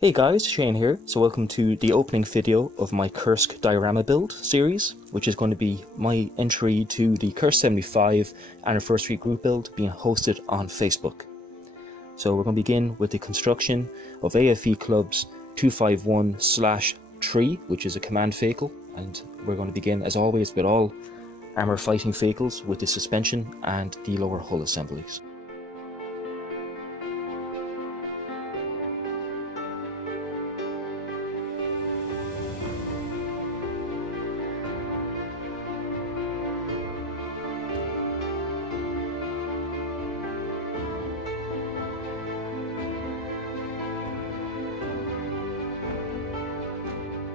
Hey guys, Shane here. So welcome to the opening video of my Kursk Diorama build series, which is going to be my entry to the Kursk 75 anniversary group build being hosted on Facebook. So we're going to begin with the construction of AFV Club's 251/3, which is a command vehicle, and we're going to begin as always with all armour fighting vehicles with the suspension and the lower hull assemblies.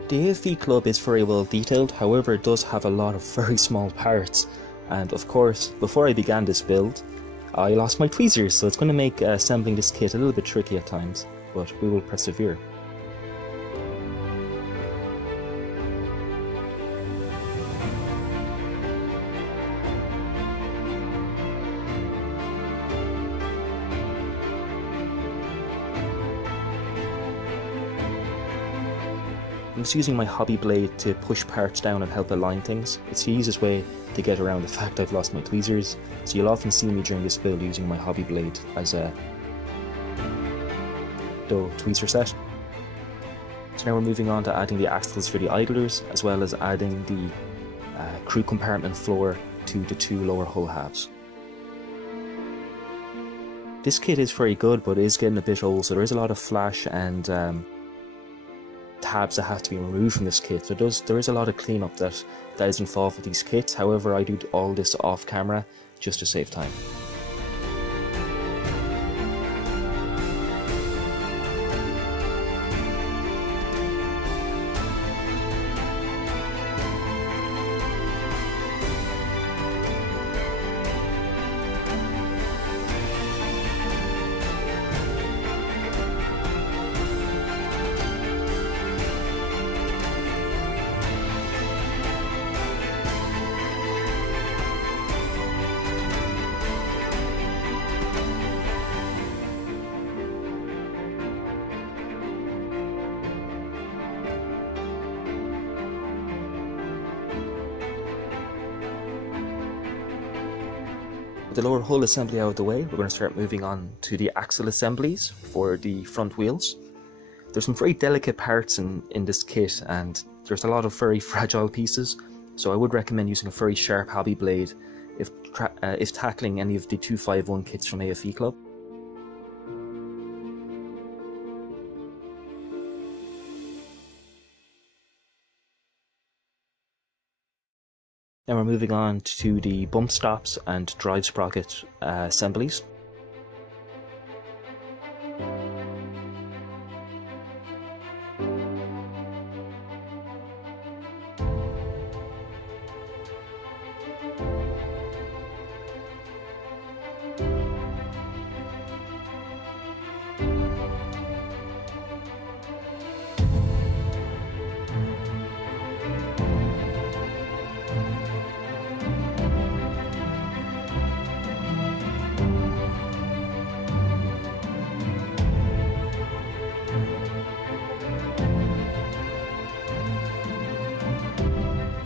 The AFV Club is very well detailed, however it does have a lot of very small parts, and of course before I began this build I lost my tweezers, so it's going to make assembling this kit a little bit tricky at times, but we will persevere. I'm just using my hobby blade to push parts down and help align things. It's the easiest way to get around the fact I've lost my tweezers, so you'll often see me during this build using my hobby blade as a tweezer set. So now we're moving on to adding the axles for the idlers, as well as adding the crew compartment floor to the two lower hull halves. This kit is very good, but it is getting a bit old, so there is a lot of flash and tabs that have to be removed from this kit, so there is a lot of cleanup that is involved with these kits. However, I do all this off camera just to save time. With the lower hull assembly out of the way, we're going to start moving on to the axle assemblies for the front wheels. There's some very delicate parts in this kit, and there's a lot of very fragile pieces, so I would recommend using a very sharp hobby blade if tackling any of the 251 kits from AFV Club. Now we're moving on to the bump stops and drive sprocket assemblies.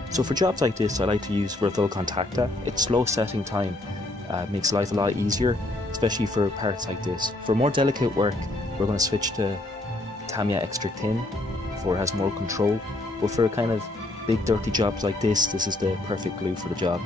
So for jobs like this, I like to use Revel Contacta. Its low setting time makes life a lot easier, especially for parts like this. For more delicate work, we're going to switch to Tamiya Extra Thin, for it has more control. But for kind of big dirty jobs like this is the perfect glue for the job.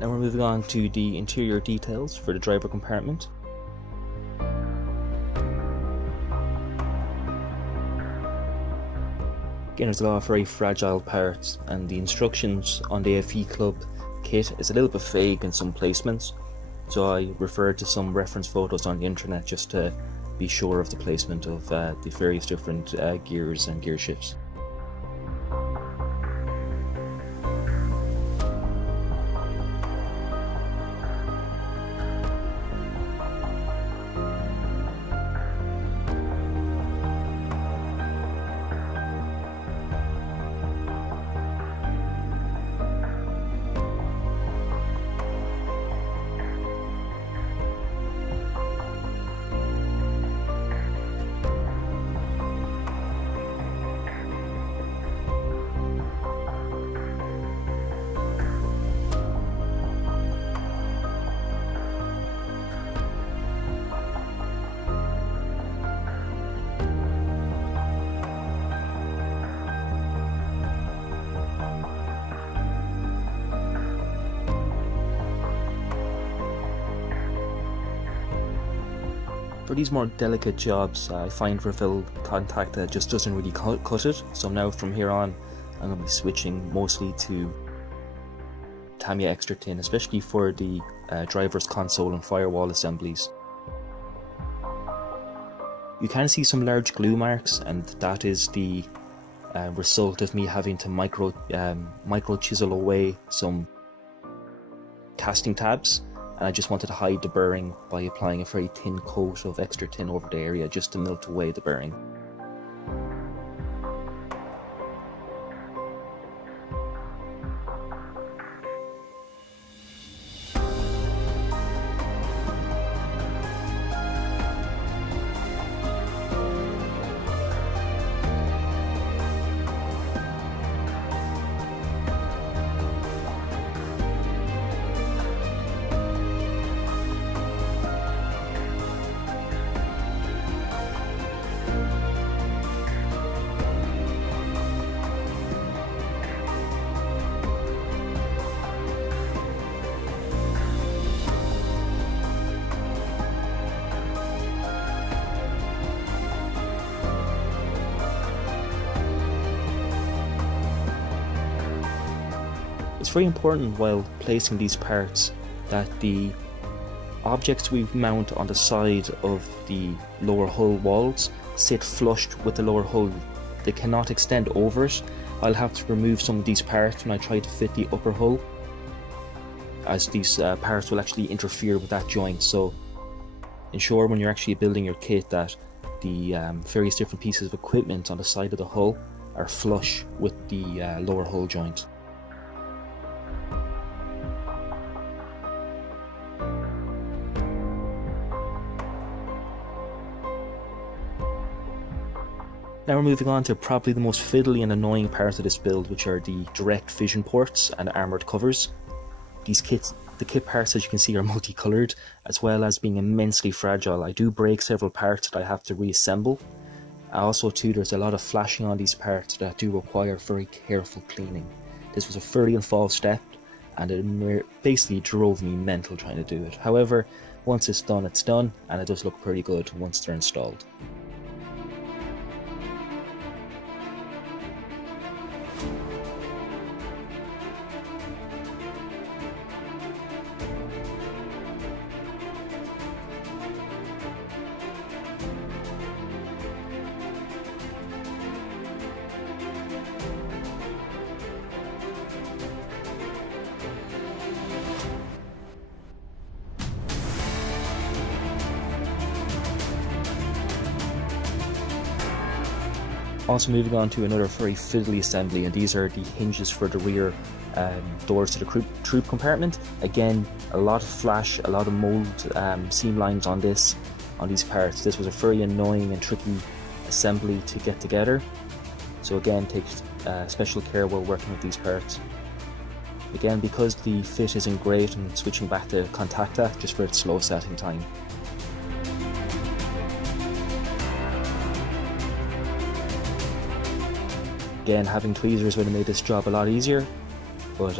Now we're moving on to the interior details for the driver compartment. Again, there's a lot of very fragile parts, and the instructions on the AFV Club kit is a little bit vague in some placements, so I referred to some reference photos on the internet just to be sure of the placement of the various different gears and gear shifts. For these more delicate jobs, I find refill contactor just doesn't really cut it, so now from here on I'm going to be switching mostly to Tamiya extra tin, especially for the driver's console and firewall assemblies. You can see some large glue marks, and that is the result of me having to micro chisel away some casting tabs. And I just wanted to hide the bearing by applying a very thin coat of extra tin over the area just to melt away the bearing. It's very important while placing these parts that the objects we mount on the side of the lower hull walls sit flushed with the lower hull. They cannot extend over it. I'll have to remove some of these parts when I try to fit the upper hull, as these parts will actually interfere with that joint. So ensure when you're actually building your kit that the various different pieces of equipment on the side of the hull are flush with the lower hull joint. Now we're moving on to probably the most fiddly and annoying part of this build, which are the direct vision ports and armoured covers. The kit parts, as you can see, are multicoloured, as well as being immensely fragile. I do break several parts that I have to reassemble. Also too, there's a lot of flashing on these parts that do require very careful cleaning. This was a fairly involved step, and it basically drove me mental trying to do it. However, once it's done, and it does look pretty good once they're installed. Also moving on to another very fiddly assembly, and these are the hinges for the rear doors to the troop compartment. Again, a lot of flash, a lot of mould seam lines on these parts. This was a very annoying and tricky assembly to get together. So again, take special care while working with these parts. Again, because the fit isn't great, I'm switching back to Contacta just for its slow setting time. Again, having tweezers would have made this job a lot easier, but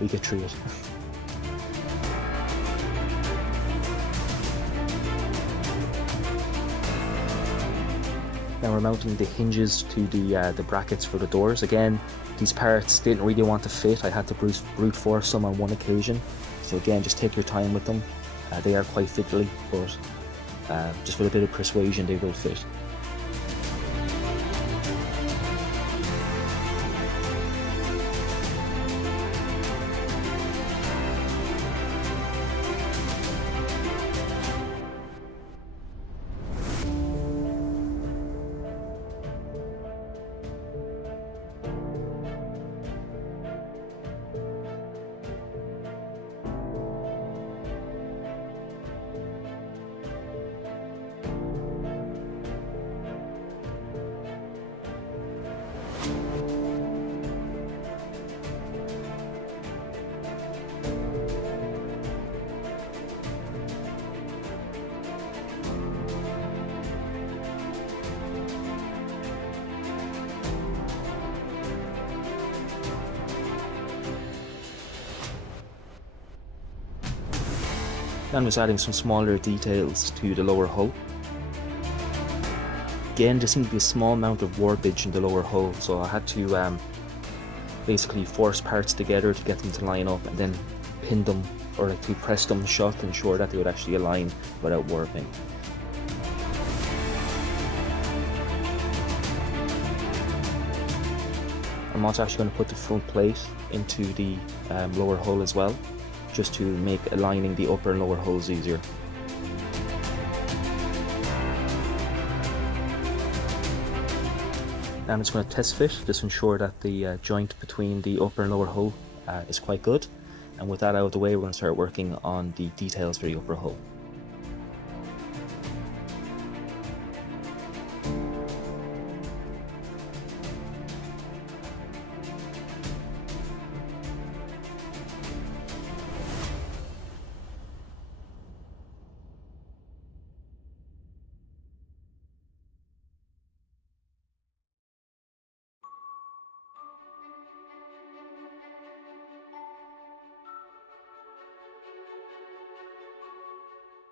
we get through it. Now we're mounting the hinges to the brackets for the doors. Again, these parts didn't really want to fit. I had to brute force them on one occasion. So again, just take your time with them. They are quite fiddly, but just with a bit of persuasion they will fit. Then was adding some smaller details to the lower hull. Again, there seemed to be a small amount of warpage in the lower hull, so I had to basically force parts together to get them to line up, and then pin them, or like to press them shut to ensure that they would actually align without warping. I'm also actually going to put the front plate into the lower hull as well, just to make aligning the upper and lower hulls easier. Now I'm just going to test fit, just to ensure that the joint between the upper and lower hull is quite good. And with that out of the way, we're going to start working on the details for the upper hull.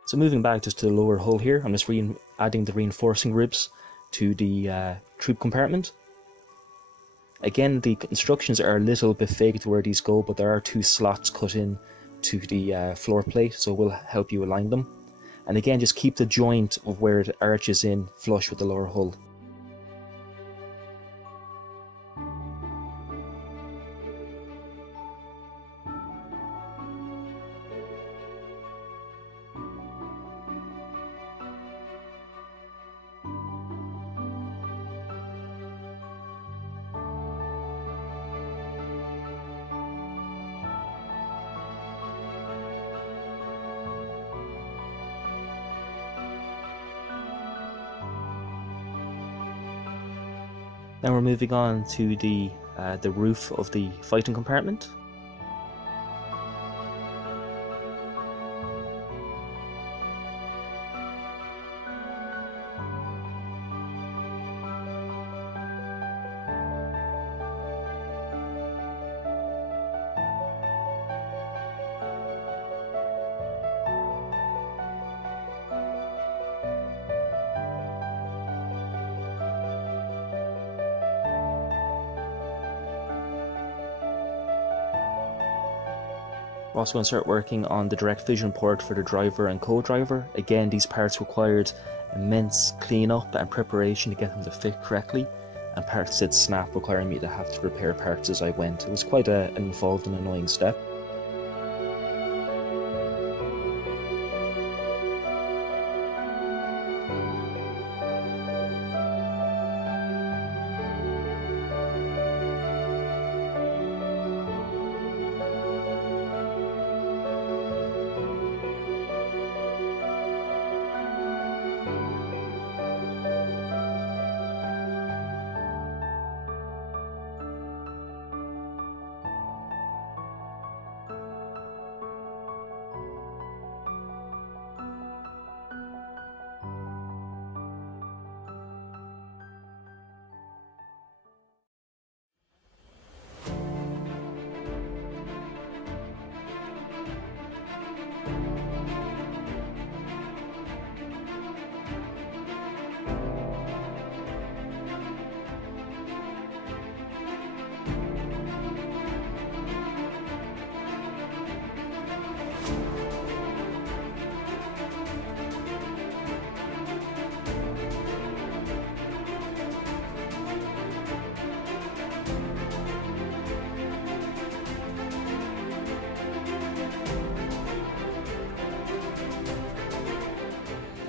So moving back just to the lower hull here, I'm just adding the reinforcing ribs to the troop compartment. Again, the instructions are a little bit vague to where these go, but there are 2 slots cut in to the floor plate, so it will help you align them. And again, just keep the joint of where it arches in flush with the lower hull. Now we're moving on to the roof of the fighting compartment. We're also going to start working on the direct vision port for the driver and co-driver. Again, these parts required immense cleanup and preparation to get them to fit correctly, and parts did snap, requiring me to have to repair parts as I went. It was quite an involved and annoying step.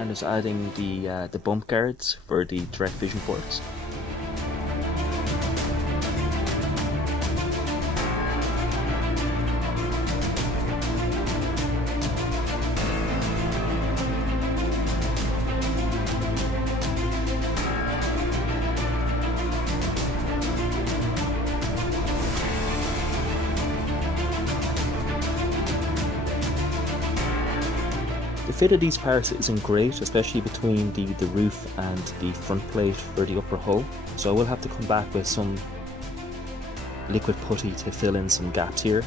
and just adding the bump guards for the direct vision ports. The fit of these parts isn't great, especially between the roof and the front plate for the upper hull, so I will have to come back with some liquid putty to fill in some gaps here.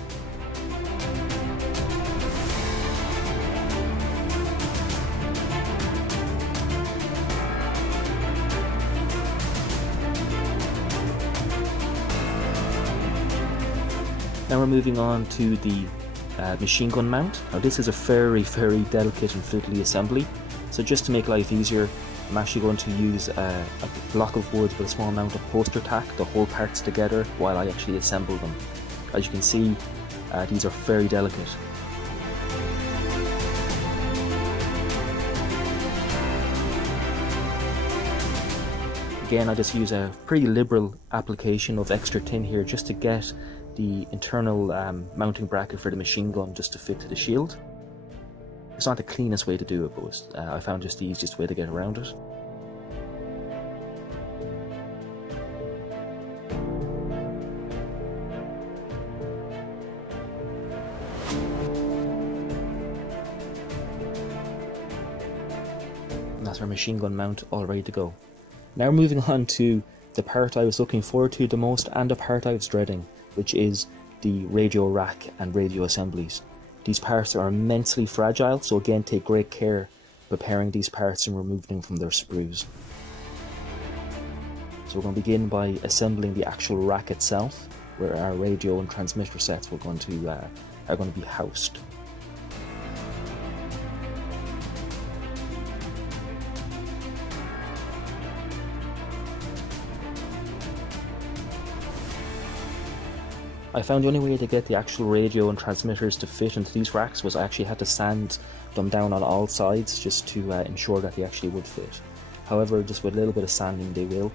Now we're moving on to the machine gun mount. Now this is a very delicate and fiddly assembly, so just to make life easier, I'm actually going to use a block of wood with a small amount of poster tack to hold parts together while I actually assemble them. As you can see, these are very delicate. Again, I just use a pretty liberal application of extra tin here just to get the internal mounting bracket for the machine gun just to fit to the shield. It's not the cleanest way to do it, but I found just the easiest way to get around it. And that's our machine gun mount all ready to go. Now moving on to the part I was looking forward to the most and the part I was dreading, which is the radio rack and radio assemblies. These parts are immensely fragile, so again take great care preparing these parts and removing them from their sprues. So we're going to begin by assembling the actual rack itself, where our radio and transmitter sets are going to be housed. I found the only way to get the actual radio and transmitters to fit into these racks was I actually had to sand them down on all sides just to ensure that they actually would fit. However, just with a little bit of sanding they will.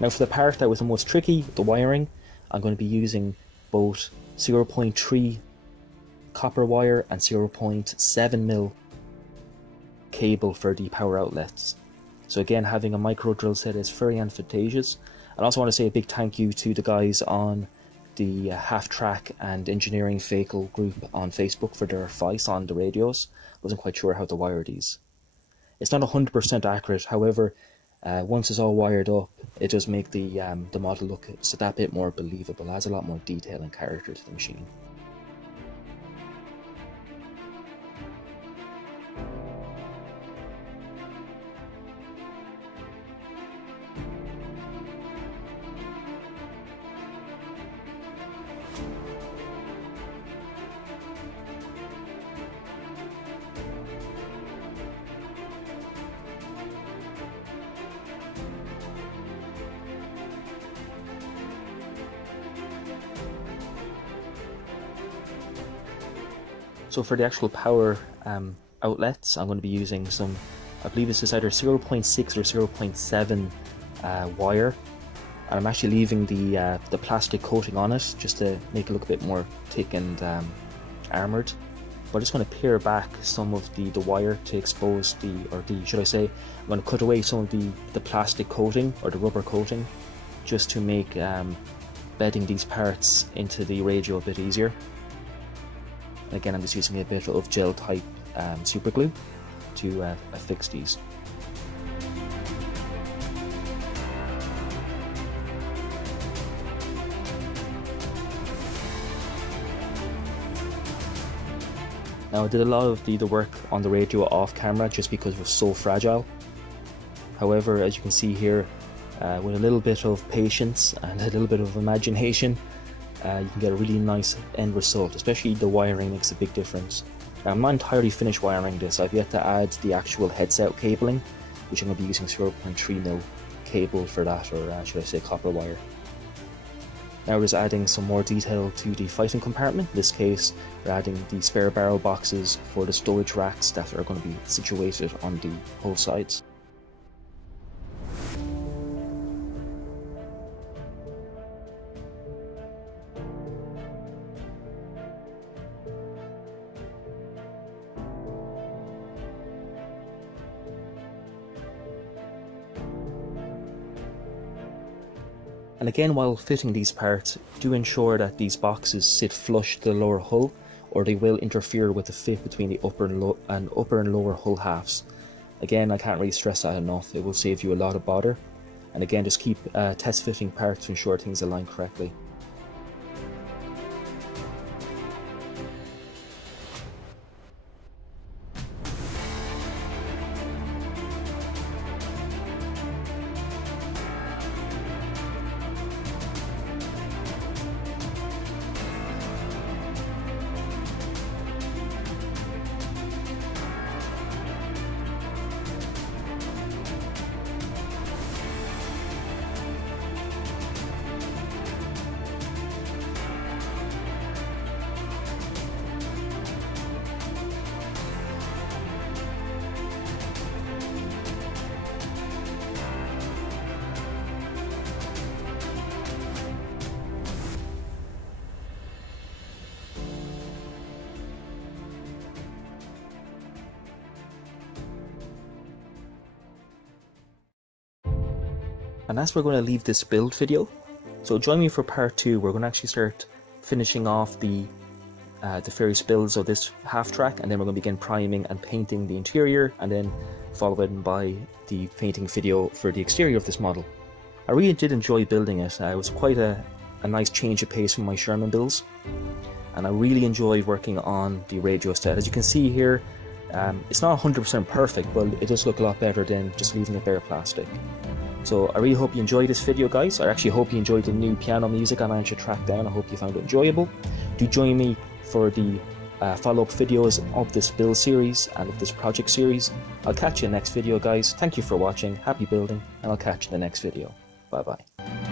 Now for the part that was the most tricky, the wiring, I'm going to be using both 0.3 copper wire and 0.7mm cable for the power outlets. So again, having a micro drill set is very advantageous. And I also want to say a big thank you to the guys on the Half Track and Engineering Fakel group on Facebook for their advice on the radios. I wasn't quite sure how to wire these. It's not 100% accurate, however, once it's all wired up, it does make the model look so that bit more believable. It has a lot more detail and character to the machine. So for the actual power outlets, I'm going to be using some, I believe this is either 0.6 or 0.7 wire, and I'm actually leaving the plastic coating on it just to make it look a bit more thick and armoured. But I'm just going to peel back some of the wire to expose should I say, I'm going to cut away some of the plastic coating or the rubber coating just to make bedding these parts into the radio a bit easier. And again, I'm just using a bit of gel type super glue to affix these. Now I did a lot of the work on the radio off camera just because it was so fragile. However, as you can see here, with a little bit of patience and a little bit of imagination, you can get a really nice end result. Especially the wiring makes a big difference. Now, I'm not entirely finished wiring this. I've yet to add the actual headset cabling, which I'm going to be using 0.3mm cable for that, or should I say copper wire. Now we're just adding some more detail to the fighting compartment. In this case, we're adding the spare barrel boxes for the storage racks that are going to be situated on the hull sides. And again, while fitting these parts, do ensure that these boxes sit flush to the lower hull, or they will interfere with the fit between the upper and lower hull halves. Again, I can't really stress that enough. It will save you a lot of bother. And again, just keep test fitting parts to ensure things align correctly. And that's where we're going to leave this build video. So join me for part 2. We're going to actually start finishing off the various builds of this half track, and then we're going to begin priming and painting the interior, and then followed by the painting video for the exterior of this model. I really did enjoy building it. It was quite a nice change of pace from my Sherman builds, and I really enjoyed working on the radio set. As you can see here, it's not 100% perfect, but it does look a lot better than just leaving it bare plastic. So I really hope you enjoyed this video, guys. I actually hope you enjoyed the new piano music I managed to track down. I hope you found it enjoyable. Do join me for the follow-up videos of this build series and of this project series. I'll catch you in the next video, guys. Thank you for watching. Happy building, and I'll catch you in the next video. Bye bye.